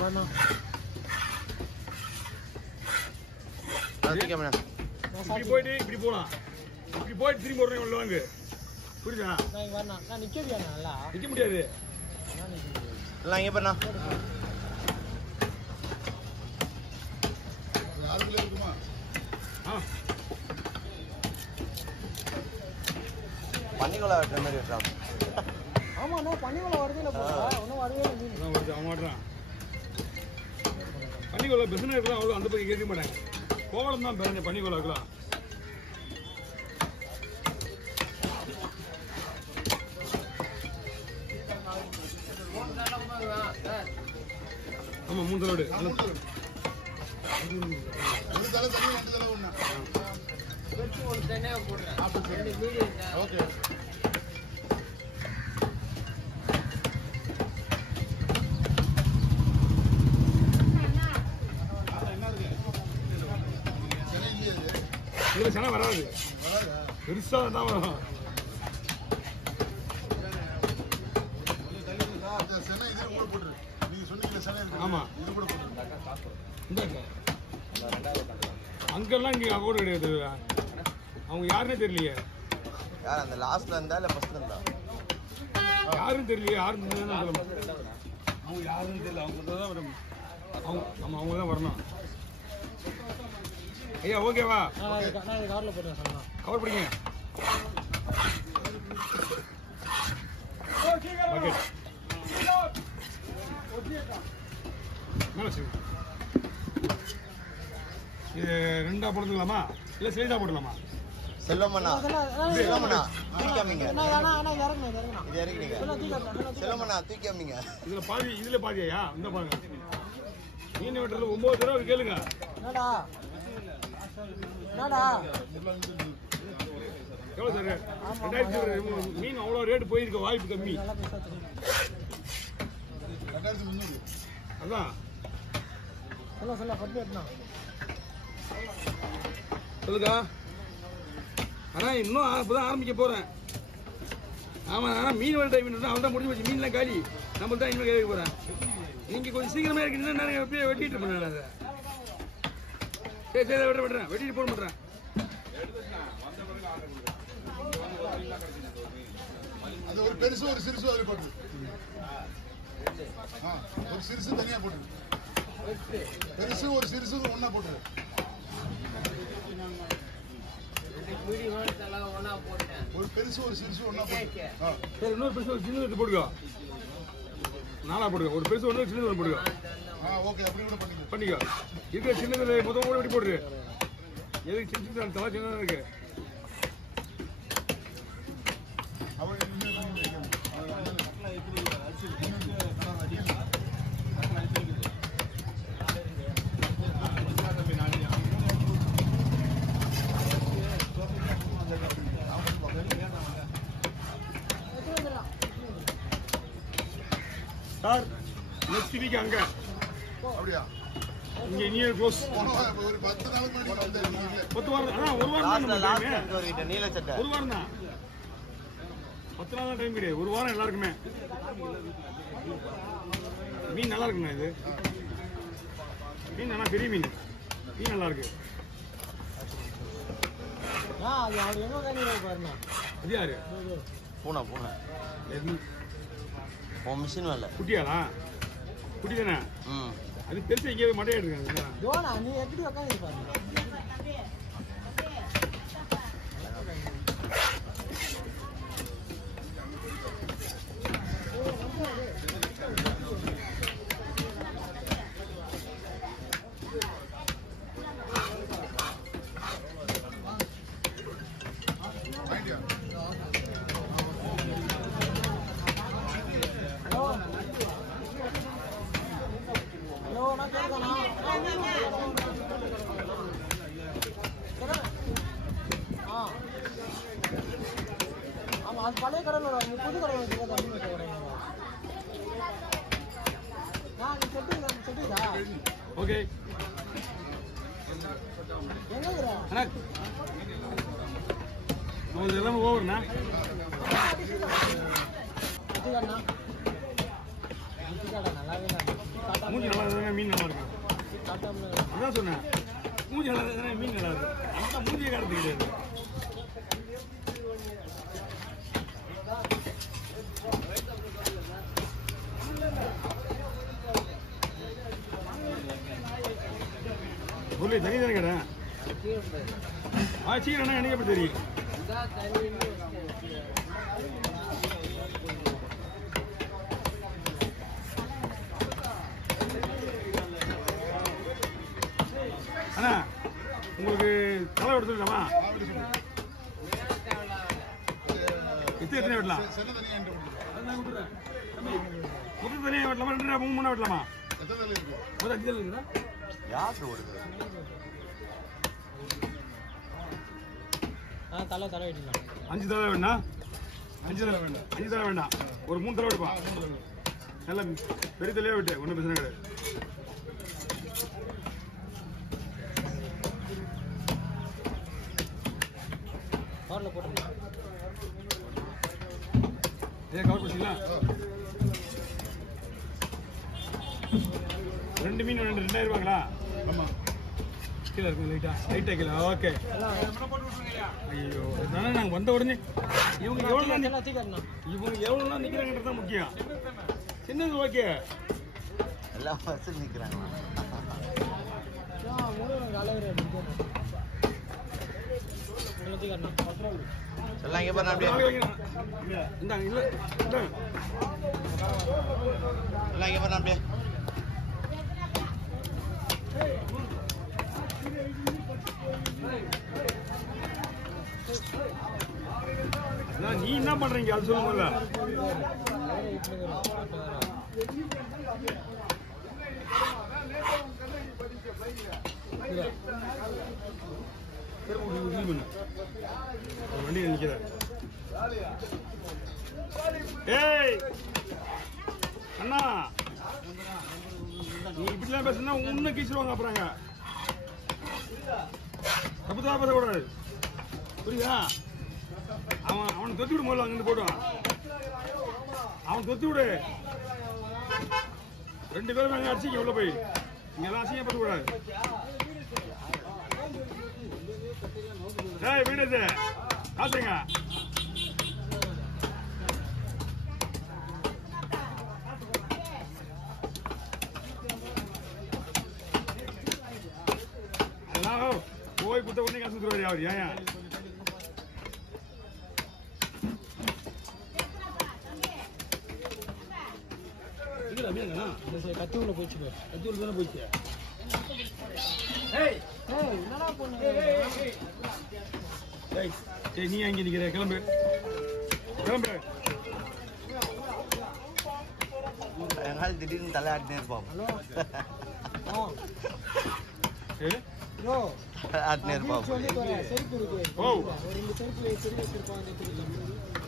வரணும். இப்படி போலாம். இப்படி போயிட்டு திரும்பி ஒரு உள்ள வாங்க. புரியுதா? நான் வரணும். நான் நிக்கறியா நல்லா? நிக்க முடியாது. எல்லாம் இங்க பண்ணா. யாருக்குள்ள இருக்குமா? பன்னிக்குள்ள வெட்டுற மாதிரி வெட்டுறான். ஆமா நான் பன்னிக்குள்ள வரவே இல்லை போல. ஒன்றும் வரவே இல்லை மீன். அதான் வருது அவன் மாட்டான். பன்னிக்குள்ள பிசினஸ் இருக்கலாம் அவ்வளோ அந்த பக்கம் கேட்க மாட்டாங்க. கோவலம் தான் பிறந்த பன்னிக்குள்ள இருக்கலாம். ஆமா 3 தடவை. ஒரு தலை தண்ணி 2 தலை ஒண்ணா. ஒரு தனியா போடுறேன். ஓகே. இதுல சனம் வராது. பெருசா தான் வரும். சென்னை இதுல கூட போட்டுரு. நீங்க சொன்னீங்க சென்னை இருக்கு. ஆமா. இது கூட போட்டுரு. இந்தாங்க. அங்கெல்லாம் இங்க அக்கௌண்ட் கிடையாது. அவங்க யாருன்னே தெரியலையே. யார் அந்த லாஸ்ட்ல இருந்தா இல்ல ஃபர்ஸ்ட்ல இருந்தா? யாருன்னு தெரியலையே. யாருன்னு தெரியல. அவங்க யாருன்னு தெரியல. அவங்க தான் வரணும். அவங்க தான் வரணும். ஐயா ஓகேவா? நான் கவர்ல போடுறேன் சொன்னா. கவர் பிடிங்க. பக்கெட். மேல செய்வோம். இது 2ஆ போட்டுக்கலாமா இல்ல ஸ்லைடா போடலாமா? செல்வமண்ணா செல்வமண்ணா தூக்கி காமிங்க. நான் இறங்கணும். இது இறங்கிடுங்க. செல்வமண்ணா தூக்கி காமிங்க. இதுல பாதியா? இந்த பாருங்க. மீன் வெட்டுறதுல 9 தடவை கேளுங்க. என்னடா எவ்வளோ சார்? 2000 மீன் அவ்வளோ ரேட்டு போயிருக்க வாய்ப்பு கம்மி. 2300. அதான் சொல்ல பட்டு வெட்டணும். சொல்லுக்கா. ஆனா இன்னும் இப்பதான் ஆரம்பிக்க போறேன். ஆமா மீன் வர டைம் அவன் தான் முடிஞ்சு போச்சு. மீன்லாம் காலி. நம்ம தான் இன்னும் கேட்க போறேன். நீங்க கொஞ்சம் சீக்கிரமா இருக்கீங்கன்னா நான் எப்படியே வெட்டிட்டு பண்ணல. அதை சரி வெட்டுறேன். வெட்டிட்டு போட மாட்டேன். அது ஒரு பெருசு ஒரு சிறுசு அதுல போட்டு. ஒரு சிறுசு தனியா போட்டு. பெருசு ஒரு சிறுசு ஒண்ணா போட்டு. ஒரு பெருசு ஒரு சிறுசு ஒண்ணா போட்டு. சரி இன்னொரு பெருசு ஒரு சின்னது போடுங்க. 4ஆ போடுங்க. ஒரு பெருசு ஒன்று சின்னது ஒன்று போடுங்க. ஓகே அப்படி கூட பண்ணிக்கோ. இருக்கிற சின்னதுல மொத்தம் கூட வெட்டி போடுரு. எதுக்கு சின்ன தலை சின்னதாக இருக்கு. சார் நெக்ஸ்ட் வீக் அங்க அப்படியா? இங்க நியர் க்ளோஸ். ஒரு 10 நாளுக்கு முன்னாடி வந்தீங்க. 10 வாரம். ஒரு வாரம் தான் லாஸ்ட்ல நீல சட்டை. ஒரு வாரம் தான். 10 நாள் தான் டைம் கிடையாது. ஒரு வாரம் எல்லாருக்குமே. மீன் நல்லா இருக்குண்ணா. இது மீன் நல்லா பெரிய மீன். மீன் நல்லா இருக்கு. அது எங்க கண்ணீர் பாருங்க. அது யாரு? பூனை உன் மிஷின் வேலை. குட்டியாடா? குட்டி தானே? அது பெருசு எங்கேயாவது மட்டையா எடுக்காங்க. நீ எப்படி உட்காந்து பாருங்க. ஆமா அது பழைய கடலோட புது கடல் செட்டுதா? ஓகே எங்க எல்லாமே ஓவர்ண்ணா. நல்லாவே மூஞ்சி நல்லா அதான் சொன்னேன் மூஞ்சி நல்லா இருந்தா மீன் நல்லா இருக்கு அந்த மூஞ்சியை காட்டுறது கிடையாது பொருளை தனி தானே கேட்டேன் சீக்கிரம் எனக்கு எப்படி தெரியும் அண்ணா உங்களுக்கு தலை எடுத்துக்கலாமா எத்தனை வெட்டலாம் சென்னை தனியாக என்கிட்ட கொடுத்துருக்கேன். முதல் தனியாக வெட்டலாமா 2 3 வெட்டலாமா எத்தனை தலை இருக்கு? ஒரு 5 தலை இருக்குதா யாரு ஓடுது தலை வெட்டிடலாம் 5 தலை வேணா 5 தலை வேண்டாம் 5 தலை வேண்டாம் ஒரு 3 தலை எடுப்பா நல்ல பெரிய தலையா விட்டு ஒன்றும் பிரச்சனை கிடையாது கவரில் போட்டுருங்க கவர் பிடிச்சிங்களா 2 மீன் 2000 ரூபாங்களா ஆமாம். கீழே இருக்கும் லைட்டா கீழே ஓகே ஐயோ அதனால நாங்கள் வந்த உடனே இவங்க எவ்வளோ நிற்கிறாங்கன்றது தான் முக்கியம் சின்னது ஓகே எல்லாம் பஸ்ஸில் நிற்கிறாங்க எல்லாம் இங்கே பாரு அப்படியே இந்தாங்க இல்லை எல்லாம் இங்கே பாரு அப்படியே நீ என்ன பண்றீங்க அது சொல்லுங்கல்ல வண்டி நிக்கிற ஏய் அண்ணா நீ இப்படிலாம் பேசுனா உன்ன கீச்சிருவாங்க அப்புறங்க தப்பு தான் பேசக்கூடாது புரியுதா அவன் தொத்தி விடு முதல்ல அங்கிருந்து போடுவான் அவன் தொத்தி விடு 2 பேரும் அங்கே அடிச்சிங்க உள்ள போய் இங்கெல்லாம் அசிங்கப்பட்டு கூடாது ஏய் வீடு காசுங்க அதெல்லாம் போய் குத்த உடனே காசு கொடுத்துருவாரு அவர் ஏன் கத்தூர்ல போயிடுச்சு கத்தூர் தானே போயிடுச்சு என்னடா பொண்ணு சரி நீ அங்கே நிற்கிற கிளம்பு எங்கால திடீர்னு தலை ஆட்டினே இருப்போம் ஆட்டினே இருப்போம் செருப்பு இருக்கு ஓ ஒரு 2 செருப்புல செருப்பு வச்சிருப்பாங்க